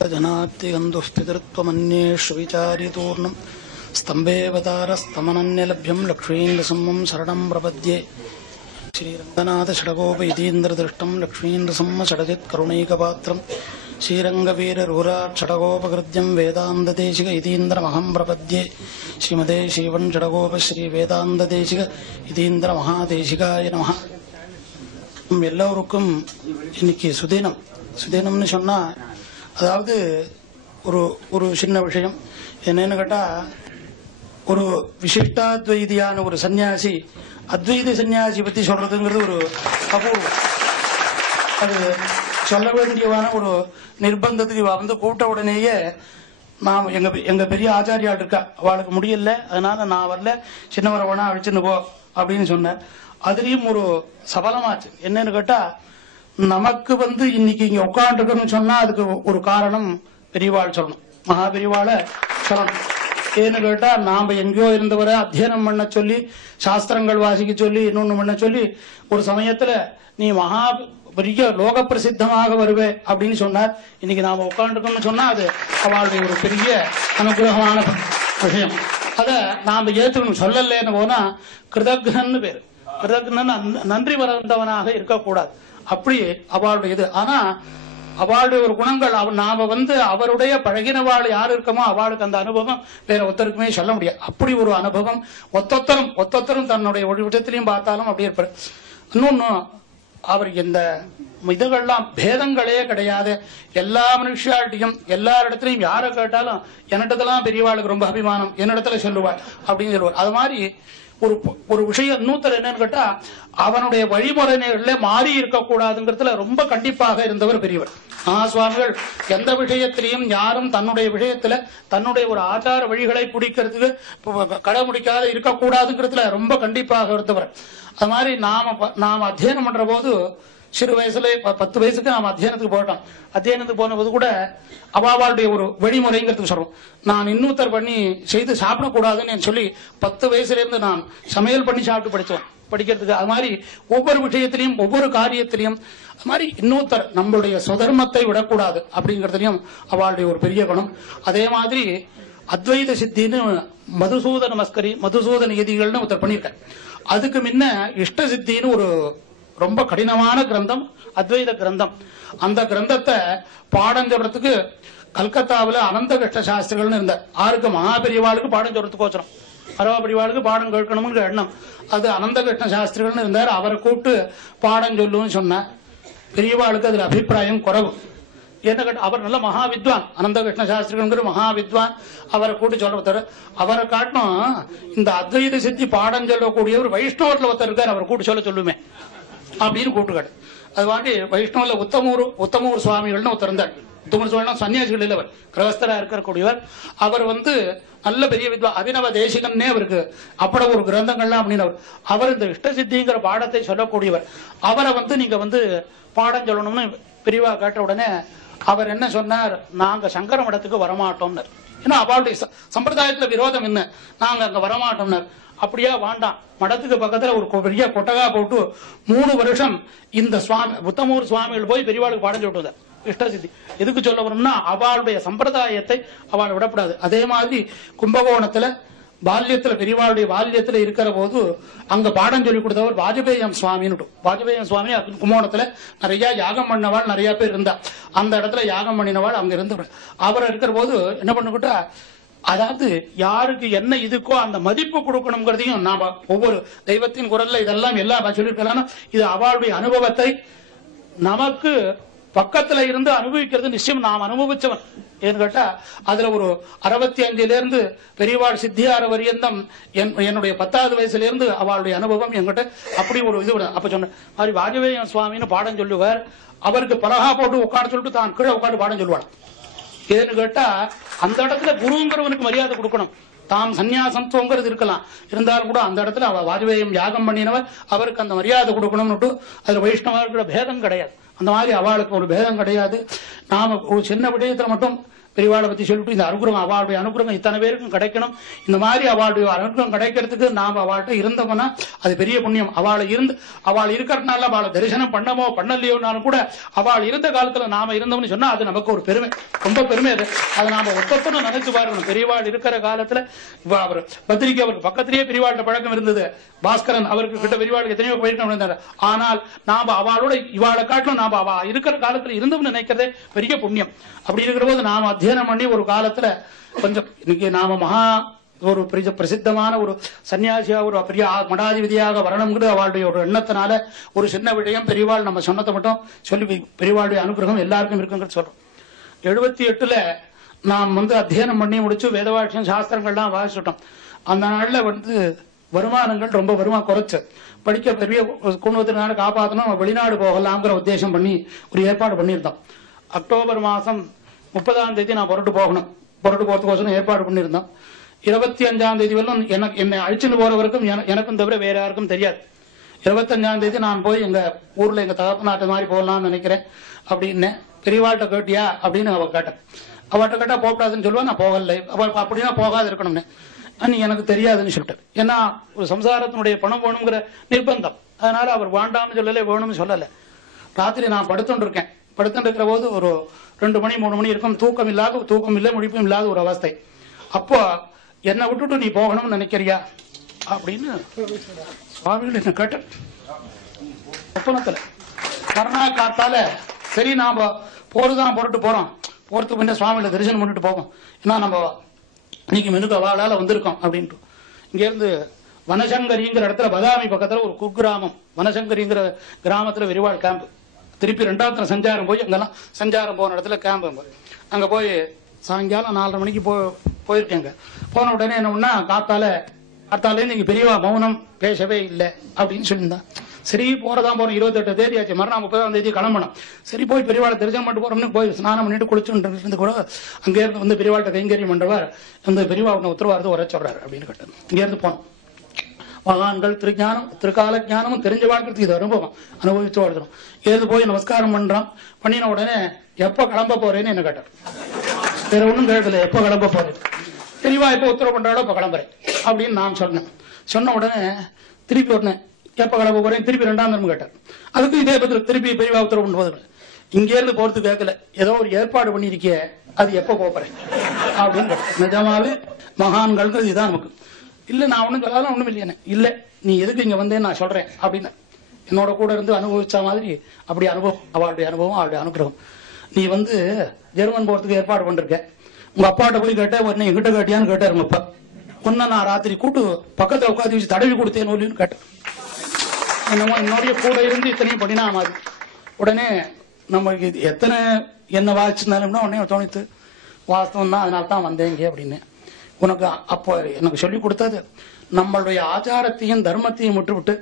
जनात्तिगन्धुस्थितृत्वमन्येष्विचारितूर्णं स्तम्भेवतारस्तमनन्यलभ्यं लक्ष्मीन्द्रसम्मं शरणं प्रपद्ये श्रीरङ्गनाथषडगोप इतीन्द्रदृष्टं लक्ष्मीन्द्रसम्म षडजित्करुणैकपात्रं श्रीरङ्गवीररूराक्षडगोपकृत्यं वेदान्तदेशिक इतीन्द्रमहं प्रपद्ये श्रीमते श्रीवन् षडगोप श्रीवेदान्तदेशिक इतीन्द्रमहादेशिकाय नमः. எல்லோருக்கும் இன்னைக்கு சுதீனம்னு சொன்னா, அதாவது ஒரு சின்ன விஷயம் என்னன்னு கேட்டா, ஒரு விசிஷ்டாத்வைதியான ஒரு சன்னியாசி அத்வைத சன்னியாசி பத்தி சொல்றதுங்கிறது ஒரு அபூர்வம். அது சொல்ல வேண்டியவான ஒரு நிர்பந்தத்துக்கு வந்து கூப்பிட்ட உடனேயே நான் எங்க பெரிய ஆச்சாரியால் இருக்கா, அவளுக்கு முடியல, அதனால நான் வரல, சின்னவரை வேணா அழிச்சுன்னு போ அப்படின்னு சொன்னேன். அதுலயும் ஒரு சபலமாச்சு. என்னன்னு கேட்டா, நமக்கு வந்து இன்னைக்கு இங்க உட்காந்துருக்கணும்னு சொன்னா அதுக்கு ஒரு காரணம் பெரியவாள் சொல்லணும், மகா பெரியவாளை சொல்லணும். ஏன்னு கேட்டா, நாம எங்கேயோ இருந்தவரை அத்தியனம் பண்ண சொல்லி, சாஸ்திரங்கள் வாசிக்க சொல்லி, இன்னொன்னு பண்ண சொல்லி, ஒரு சமயத்துல நீ மகா பெரிய லோக பிரசித்தமாக வருவே அப்படின்னு சொன்னார். இன்னைக்கு நாம உட்காந்துருக்கோம்னு சொன்னா அது அவளுடைய ஒரு பெரிய அனுகிரகமான விஷயம். அத நாம ஏத்துக்கணும். சொல்லலன்னு போனா கிருதக்னன்னு பேரு. கிருதக்னன் நன்றி மறந்தவனாக இருக்கக்கூடாது. அப்படி அவளுடைய இது. ஆனா அவளுடைய ஒரு குணங்கள் நாம வந்து அவருடைய பழகினவாள் யாரு இருக்கமோ அவளுக்கு அந்த அனுபவம் வேற ஒருத்தருக்குமே சொல்ல முடியாது. அப்படி ஒரு அனுபவம் ஒத்தொத்தரும் தன்னுடைய ஒரு விஷயத்திலையும் பார்த்தாலும் அப்படி இருப்பாரு. இன்னொன்னு, அவர் இந்த இதுகள்லாம் பேதங்களே கிடையாது. எல்லா மனுஷாட்டியும் எல்லாரிடத்திலையும் யாரை கேட்டாலும் என்னிடத்தெல்லாம் பெரியவாளுக்கு ரொம்ப அபிமானம், என்னிடத்துல சொல்லுவாள் அப்படின்னு சொல்லுவார். அது மாதிரி ஒரு விஷயம் இன்னொருத்தர் என்னன்னு கேட்டா, அவனுடைய வழிமுறைகள்ல மாறி இருக்கக்கூடாதுங்கிறதுல ரொம்ப கண்டிப்பாக இருந்தவர் பெரியவர். சுவாமிகள் எந்த விஷயத்திலையும் யாரும் தன்னுடைய விஷயத்துல தன்னுடைய ஒரு ஆச்சார வழிகளை பிடிக்கிறதுக்கு கடைபிடிக்காத இருக்கக்கூடாதுங்கிறதுல ரொம்ப கண்டிப்பாக இருந்தவர். அது மாதிரி நாம அத்தியனம் பண்ற போது சிறு வயசுல 10 வயசுக்கு நாம அத்தியனத்துக்கு போட்டோம். அத்தியனத்துக்கு போன போது கூட அவாவாளுடைய ஒரு வழிமுறைங்கிறதுக்கு சொல்றோம். நான் இன்னொருத்தர் பண்ணி செய்து சாப்பிடக்கூடாதுன்னு சொல்லி 10 வயசுல இருந்து நான் சமையல் பண்ணி சாப்பிட்டு படிக்கிறதுக்கு. அது மாதிரி ஒவ்வொரு விஷயத்திலையும் ஒவ்வொரு காரியத்திலையும் அது மாதிரி இன்னொருத்தர் நம்மளுடைய சுதர்மத்தை விடக்கூடாது அப்படிங்கறதுலயும் அவளுடைய ஒரு பெரிய குணம். அதே மாதிரி அத்வைத சித்தின்னு மதுசூதன யதிகள்னு ஒருத்தர் பண்ணியிருக்கார். அதுக்கு முன்ன இஷ்ட சித்தின்னு ஒரு ரொம்ப கடினமான கிரந்தம், அத்வைத கிரந்தம். அந்த கிரந்தத்தை பாடம் சொல்றதுக்கு கல்கத்தாவில் அனந்த கிருஷ்ண சாஸ்திரிகள்னு இருந்தார். ஆருக்கு மகாபெரிவாளுக்கு பாடம் சொல்றதுக்கு வச்சிரும், பரவாபெரிவாளுக்கு பாடம் கேட்கணும்னு எண்ணம். அது அனந்த கிருஷ்ண சாஸ்திரிகள்னு இருந்தார். அவரை கூப்பிட்டு பாடம் சொல்லுன்னு சொன்ன பெரியவாளுக்கு அதுல அபிப்பிராயம் குறைவு. என்ன கேட்ட, அவர் நல்ல மகா வித்வான், அனந்த கிருஷ்ண சாஸ்திரிகள் மகா வித்வான். அவரை கூட்டு சொல்ல அவரை காட்டணும் இந்த அத்வைத சித்தி பாடம் சொல்லக்கூடிய ஒரு வைஷ்ணவர்ல ஒருத்தர் இருக்கார், அவரை கூட்டு சொல்லுமே அப்படின்னு கூப்பிட்டுக்காடு. அது வாண்டி வைஷ்ணவர்ல உத்தமூர் சுவாமிகள்னு ஒருத்தர் இருந்தார். உத்தமூர் சுவாமி சன்னியாசிகள் இல்லவர், கிரகஸ்தரா இருக்கக்கூடியவர். அவர் வந்து நல்ல பெரிய வித்வா, அபிநவ தேசிகன்னே அவருக்கு அப்பட ஒரு கிரந்தங்கள்லாம் அப்படின்னு அவர் இந்த இஷ்ட சித்திங்கிற பாடத்தை சொல்லக்கூடியவர். அவரை வந்து நீங்க வந்து பாடம் சொல்லணும்னு பெரியவா கேட்ட உடனே அவர் என்ன சொன்னார், நாங்க சங்கர மடத்துக்கு வரமாட்டோம்னர். ஏன்னா அவளுடைய சம்பிரதாயத்துல விரோதம் என்ன, நாங்க அங்க வரமாட்டோம்னர். அப்படியா, வேண்டாம், மடத்துக்கு பக்கத்துல ஒரு பெரிய கொட்டகா போட்டு 3 வருஷம் இந்த சுவாமி உத்தமூர் சுவாமிகள் போய் பெரியவாளுக்கு பாடம் சொல்லிட்டு இஷ்ட சித்தி. எதுக்கு சொல்ல வரும்னா அவளுடைய சம்பிரதாயத்தை அவள் விடப்படாது. அதே மாதிரி கும்பகோணத்துல பால்யத்துல பெரியவாளுடைய பால்யத்துல இருக்கிற போது அங்க பாடம் சொல்லி கொடுத்தவர் வாஜபேயம் சுவாமின்னு. வாஜபேயம் சுவாமி கும்பகோணத்துல நிறைய யாகம் பண்ணவாள் நிறைய பேர் இருந்தா. அந்த இடத்துல யாகம் பண்ணினவாள் அங்க இருந்தவர். அவர் இருக்கிற போது என்ன பண்ணுகிட்டா, அதாவது யாருக்கு என்ன இதுக்கோ அந்த மதிப்பு கொடுக்கணுங்கிறதையும் நாம ஒவ்வொரு தெய்வத்தின் குரல்ல இதெல்லாம் எல்லாம் சொல்லிருக்கலாம். இது அவளுடைய அனுபவத்தை நமக்கு பக்கத்துல இருந்து அனுபவிக்கிறது நிச்சயம். நாம் அனுபவிச்சவன் ஏன்னு கேட்டா, அதுல ஒரு 65 இருந்து பெரியவாள் சித்தியார வரியந்தம் என்னுடைய 10வது வயசுல இருந்து அவளுடைய அனுபவம் என்கிட்ட அப்படி ஒரு இது. அப்ப சொன்ன மாதிரி வாஜபேயம் சுவாமின்னு பாடம் சொல்லுவார். அவருக்கு பலகா போட்டு உட்காந்து சொல்லிட்டு தான் கீழே உட்காந்து பாடம் சொல்லுவாள். ஏன்னு கேட்டா, அந்த இடத்துல குருங்கிறவனுக்கு மரியாதை கொடுக்கணும். தாம் சன்னியாசத்துவங்கிறது இருக்கலாம், இருந்தாலும் கூட அந்த இடத்துல அவ வாஜபேயம் யாகம் பண்ணினவர், அவருக்கு அந்த மரியாதை கொடுக்கணும்னு. அதுல வைஷ்ணவர்களோட பேதம் கிடையாது. அந்த மாதிரி அவளுக்கு ஒரு பேதம் கிடையாது. நாம ஒரு சின்ன விடயத்துல மட்டும் பெரியவாளை பத்தி சொல்லிட்டு இந்த அனுகிரகம் அவளுடைய அனுகிரகம் இத்தனை பேருக்கும் கிடைக்கணும். இந்த மாதிரி அவளுடைய அனுகிரகம் கிடைக்கிறதுக்கு நாம அவள்கிட்ட இருந்தோம்னா அது பெரிய புண்ணியம். அவள் இருக்கிறதுனால அவளை தரிசனம் பண்ணமோ பண்ணலையோனாலும் கூட அவள் இருந்த காலத்துல நாம இருந்தோம்னு சொன்னா அது நமக்கு ஒரு பெருமை, ரொம்ப பெருமை. அதை நாம ஒத்தொத்தனும் நினைச்சு பாருக்கணும். பெரியவாள் இருக்கிற காலத்துல அவர் பத்திரிகை அவருக்கு பக்கத்திலேயே பெரியவாள்கிட்ட பழக்கம் இருந்தது. பாஸ்கரன் அவருக்கு கிட்ட பெரியவாளுக்கு எத்தனையோ போயிருக்கணும். ஆனால் நாம அவளோட இவாளை காட்டிலும் நாம அவ இருக்கிற காலத்துல இருந்தோம்னு நினைக்கிறதே பெரிய புண்ணியம். அப்படி இருக்கிற போது நாம அத்தியனம் பண்ணி ஒரு காலத்துல கொஞ்சம் இன்னைக்கு நாம ஒரு பிரசித்தமான ஒரு சன்னியாசியா ஒரு பெரிய மடாதிபதியாக வரணுங்கிறது அவளுடைய ஒரு எண்ணத்தினால ஒரு சின்ன விஷயம் பெரியவாள் நம்ம சொன்னதை மட்டும் சொல்லி பெரியவாளுடைய அனுகிரகம் எல்லாருக்கும் இருக்குங்கிறது சொல்றோம். 78 நாம் அத்தியனம் பண்ணி முடிச்சு வேதவாட்சியம் சாஸ்திரங்கள்லாம் வாசிச்சிட்டோம். அந்த நாள்ல வருமானங்கள் ரொம்ப குறைச்சு படிக்க பெரிய குடும்பத்தினால காப்பாற்றணும், வெளிநாடு போகலாம்ங்கிற உத்தேசம் பண்ணி ஒரு ஏற்பாடு பண்ணியிருந்தோம். அக்டோபர் மாசம் 30ஆம் தேதி நான் புறட்டு போறதுக்கோசரம் ஏற்பாடு பண்ணியிருந்தோம். 25ஆம் தேதி வரலும் என்னை அழிச்சுட்டு போறவருக்கும் எனக்கும் தவிர வேற யாருக்கும் தெரியாது. 25ஆம் தேதி நான் போய் எங்க ஊர்ல எங்க தகப்பு நாட்டு மாதிரி போகலாம்னு நினைக்கிறேன் அப்படின்னு பெரியவாள்கிட்ட கேட்டியா அப்படின்னு அவ கேட்டேன். அவள்கிட்ட கேட்டா போகக்கூடாதுன்னு சொல்லுவா. நான் போகல. அப்படின்னா போகாது இருக்கணும்னு நீ எனக்கு தெரியாதுன்னு சொல்லிட்டார். ஏன்னா ஒரு சம்சாரத்தினுடைய பணம் வேணுங்கிற நிர்பந்தம். அதனால அவர் வேண்டாம்னு சொல்லல, வேணும்னு சொல்லல. ராத்திரி நான் படுத்துட்டு இருக்கிற போது ஒரு 2 மணி 3 மணி இருக்கும். தூக்கம் இல்லை முடிப்பும் இல்லாத ஒரு அவஸ்தை. அப்போ என்னை விட்டுட்டு நீ போகணும்னு நினைக்கிறியா அப்படின்னு சுவாமிகள் என்ன கேட்ட ஒப்பனத்துல மரணா காத்தால சரி நாம போறதுதான் போறதுக்கு முன்ன சுவாமிகளை தரிசனம் பண்ணிட்டு போவோம். ஏன்னா நம்ம இன்னைக்கு மெனுக்கு அவளால வந்திருக்கோம் அப்படின்ட்டு இங்க இருந்து வனசங்கரிங்கிற இடத்துல பதாமி பக்கத்துல ஒரு குக்கிராமம் வனசங்கரிங்கிற கிராமத்துல விரிவாள் கேம்ப். திருப்பி 2ஆவது சஞ்சாரம் போய் அங்கெல்லாம் சஞ்சாரம் போன இடத்துல கேம்ப். அங்க போய் சாயங்காலம் 4:30 மணிக்கு போயிருக்கேங்க. போன உடனே என்ன பண்ணா காத்தாலேருந்து இங்க பெரியவா மௌனம், பேசவே இல்லை அப்படின்னு சொல்லியிருந்தான். சரி போறதான் போறோம். 28 தேதி ஆச்சு. மறுநாள் 30ஆம் தேதி கிளம்பணும். சரி போய் பெரியவாளை தரிசனம் பண்ணிட்டு போறோம்னு போய் ஸ்நானம் பண்ணிட்டு குளிச்சுட்டு கூட அங்கே இருந்து பெரியவாள்கிட்ட கைங்கரியம் பண்றவர் பெரியவா உத்தரவாதத்தை உரை சொல்றாரு அப்படின்னு கேட்டார். இங்க இருந்து போனோம். மகான்கள் திருக்கால ஞானமும் தெரிஞ்ச வாழ்க்கை இது அனுபவம் அனுபவிச்சு வாழ்க்கணும். ஏது போய் நமஸ்காரம் பண்றான். பண்ணின உடனே எப்ப கிளம்ப போறேன்னு என்ன கேட்டார். வேற ஒன்றும் கேட்கல. எப்ப கிளம்ப போறேன். பெரியவா எப்ப உத்தரவு பண்றாலோ இப்ப கிளம்புறேன் அப்படின்னு நான் சொன்னேன். சொன்ன உடனே திருப்பி உடனே எப்ப கிளம்ப போறேன் திருப்பி 2ஆம் தரம் கேட்டார். அதுக்கு இதே பதில் திருப்பி பெரியவா உத்தரவு பண்ண போது இங்க இருந்து போறது கேட்கல. ஏதோ ஒரு ஏற்பாடு பண்ணிருக்கிய அது எப்ப போறேன் அப்படின்னு. நிஜமாவே மகான்களுக்கு இதுதான் நமக்கு. இல்ல நான் ஒண்ணும் சொல்லாதான் ஒண்ணும் இல்லையே. இல்ல நீ எதுக்கு இங்க வந்தேன்னு நான் சொல்றேன் அப்படின்னு என்னோட கூட இருந்து அனுபவிச்ச மாதிரி அப்படி அனுபவம். அவளுடைய அனுபவம் அவளுடைய அனுகிரகம். நீ ஜெர்மன் போறதுக்கு ஏற்பாடு பண்ணிருக்க. உங்க அப்பாட்ட போய் கேட்ட உடனே எங்கிட்ட கேட்டியான்னு கேட்டாரு. உங்க அப்பா ஒன்ன நான் ராத்திரி கூட்டு பக்கத்துல உட்காந்து வச்சு தடவி கொடுத்தேன் ஒல்லின்னு கேட்டேன். என்னமோ என்னுடைய கூட இருந்து இத்தனையும் பண்ணினா மாதிரி. உடனே நம்மளுக்கு எத்தனை என்ன வாசிச்சிருந்தாலும்னா உடனே தோணித்து வாஸ்தவம் தான், அதனால தான் வந்தேங்க அப்படின்னு. உனக்கு அப்போ எனக்கு சொல்லி கொடுத்தது நம்மளுடைய ஆச்சாரத்தையும் தர்மத்தையும் விட்டுவிட்டு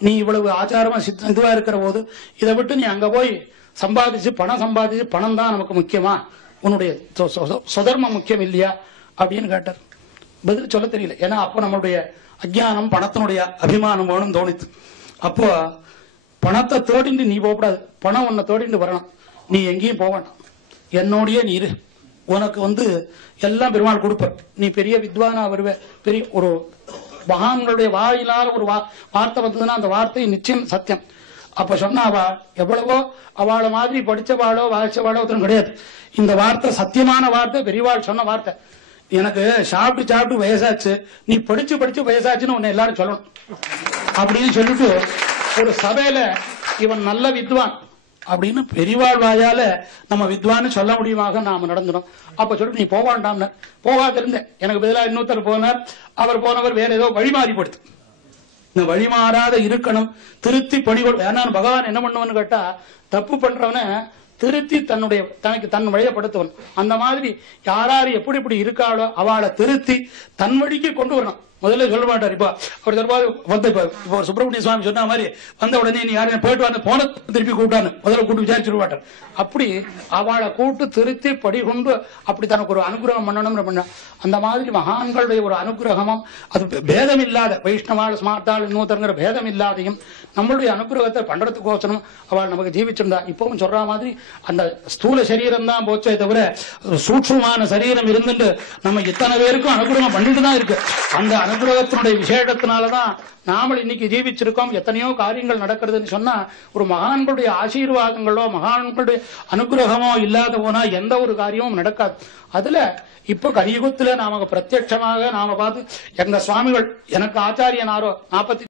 நீ இவ்வளவு ஆச்சாரமா இதுவா இருக்கிற போது இதை விட்டு நீ அங்க போய் சம்பாதிச்சு பணம் தான் நமக்கு முக்கியமா, உன்னுடைய சுதர்மம் முக்கியம் இல்லையா அப்படின்னு கேட்டார். பதில் சொல்ல தெரியல. ஏன்னா அப்போ நம்மளுடைய அஜ்ஞானம் பணத்தினுடைய அபிமானம் வேணும்னு தோணித்து. அப்போ பணத்தை தேடிண்டு நீ போகக்கூடாது, பணம் உன்னை தேடிண்டு வரணும். நீ எங்கேயும் போக வேண்டாம், என்னோடய நீ இரு. உனக்கு எல்லாம் பெருமாள் கொடுப்பார். நீ பெரிய வித்வானா வருவ. பெரிய ஒரு மகான்களுடைய வாயிலாக ஒரு வார்த்தை வந்ததுன்னா அந்த வார்த்தை நிச்சயம் சத்தியம். அப்ப சொன்னா அவ எவ்வளவோ அவளை மாதிரி படிச்சவாளோ வாசிச்சவாளோ ஒருத்தரும் கிடையாது. இந்த வார்த்தை சத்தியமான வார்த்தை, பெரியவாள் சொன்ன வார்த்தை. எனக்கு சாப்பிட்டு வயசாச்சு, நீ படிச்சு வயசாச்சுன்னு உன்னை எல்லாரும் சொல்லணும் அப்படின்னு சொல்லிட்டு ஒரு சபையில இவன் நல்ல வித்வான் அப்படின்னு பெரியவாள் வாயால நம்ம வித்வான்னு சொல்ல முடியுமாக நாம நடந்துடும். அப்ப சொல்லிட்டு நீ போக வேண்டாம். போகாத இருந்தேன். எனக்கு பதிலாக இன்னொருத்தர் போனார். அவர் போனவர் வேற ஏதோ வழிமாறி படுத்து. இந்த வழிமாறாத இருக்கணும், திருத்தி பணிகள். ஏன்னா பகவான் என்ன பண்ணுவன்னு கேட்டா, தப்பு பண்றவன திருத்தி தன் வழியப்படுத்துவன். அந்த மாதிரி யாராரு எப்படி இருக்காளோ அவளை திருத்தி தன் வழிக்கு கொண்டு வரணும். முதல்ல சொல்ல மாட்டார். இப்போ அவர் தர்பார் வந்து இப்போ சுப்பிரமணிய சுவாமி சொன்ன மாதிரி வந்த உடனே நீ யாரும் போயிட்டு வந்து போன திருப்பி கூப்பிட்டான்னு முதல்ல கூட்டு விசாரிச்சுட மாட்டார். அப்படி அவளை கூட்டு திருத்தி படிகொண்டு அப்படி தனக்கு ஒரு அனுகிரகம் பண்ணணும்னு பண்ண அந்த மாதிரி மகான்களுடைய ஒரு அனுகிரகமும் அது பேதம் இல்லாத வைஷ்ணவாள் ஸ்மார்த்தாள் இன்னொருத்தருங்கிற பேதம் இல்லாதையும் நம்மளுடைய அனுகிரகத்தை பண்றதுக்கோசரம் அவள் நமக்கு ஜீவிச்சிருந்தா. இப்பவும் சொல்ற மாதிரி அந்த ஸ்தூல சரீரம் தான் போச்சே தவிர சூட்சுமான சரீரம் இருந்துட்டு நம்ம இத்தனை பேருக்கும் அனுகிரகம் பண்ணிட்டு தான் இருக்கு. அந்த அனுகிரகத்தினுடைய விசேஷத்தினாலதான் நாமல் இன்னைக்கு ஜீவிச்சிருக்கோம். எத்தனையோ காரியங்கள் நடக்கிறதுன்னு சொன்னா ஒரு மகான்களுடைய ஆசீர்வாதங்களோ மகான்களுடைய அனுகிரகமோ இல்லாத போனா எந்த ஒரு காரியமும் நடக்காது. அதுல இப்ப கலியுகத்துல நாம பிரத்யட்சமாக நாம பார்த்து எங்க சுவாமிகள் எனக்கு ஆச்சாரியனாரோ 40